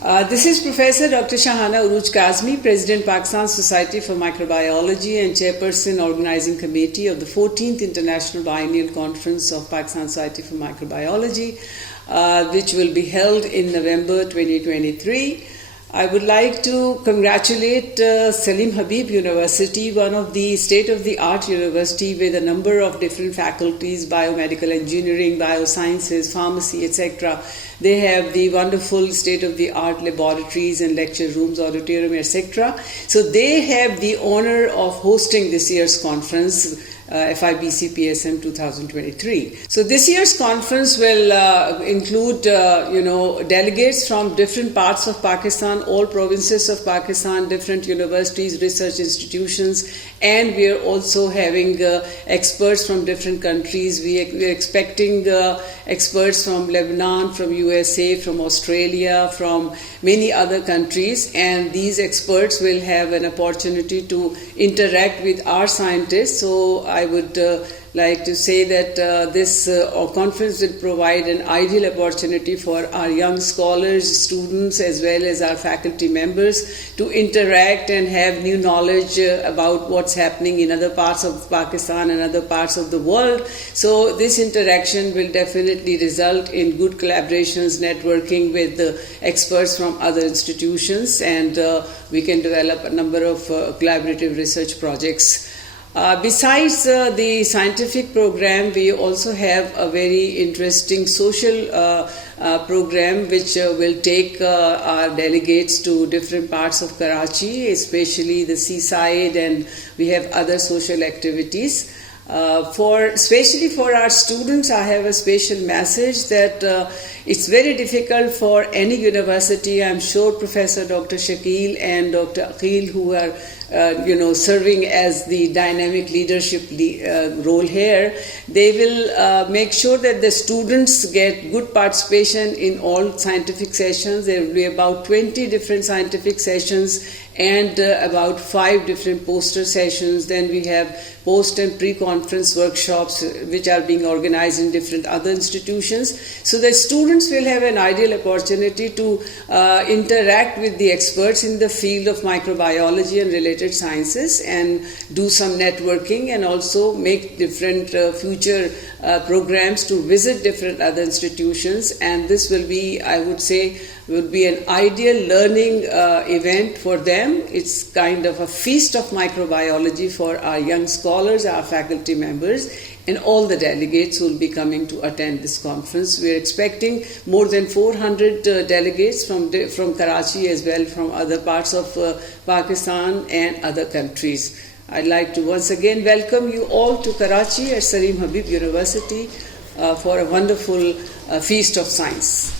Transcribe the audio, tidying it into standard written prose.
This is Professor Dr. Shahana Urooj Kazmi, President Pakistan Society for Microbiology and Chairperson Organizing Committee of the 14th International Biennial Conference of Pakistan Society for Microbiology, which will be held in November 2023. I would like to congratulate Salim Habib University, one of the state-of-the-art university with a number of different faculties, biomedical engineering, biosciences, pharmacy, etc. They have the wonderful state-of-the-art laboratories and lecture rooms, auditorium, etc. So they have the honor of hosting this year's conference, FIBC-PSM 2023. So this year's conference will include, delegates from different parts of Pakistan, all provinces of Pakistan, different universities, research institutions, and we are also having experts from different countries. We are expecting experts from Lebanon, from USA, from Australia, from many other countries, and these experts will have an opportunity to interact with our scientists. So I would like to say that this conference will provide an ideal opportunity for our young scholars, students, as well as our faculty members to interact and have new knowledge about what's happening in other parts of Pakistan and other parts of the world. So this interaction will definitely result in good collaborations, networking with the experts from other institutions, and we can develop a number of collaborative research projects. Besides the scientific program, we also have a very interesting social program which will take our delegates to different parts of Karachi, especially the seaside, and we have other social activities. Especially for our students, I have a special message that it's very difficult for any university. I'm sure Professor Dr. Shakil and Dr. Aqil, who are serving as the dynamic leadership role here, they will make sure that the students get good participation in all scientific sessions. There will be about 20 different scientific sessions and about 5 different poster sessions. Then we have post and pre-conference workshops which are being organized in different other institutions. So the students will have an ideal opportunity to interact with the experts in the field of microbiology and related sciences and do some networking, and also make different future programs to visit different other institutions. And this will be, I would say, would be an ideal learning event for them. It's kind of a feast of microbiology for our young scholars, our faculty members, and all the delegates who will be coming to attend this conference. We are expecting more than 400 delegates from Karachi, as well from other parts of Pakistan and other countries. I'd like to once again welcome you all to Karachi at Salim Habib University for a wonderful feast of science.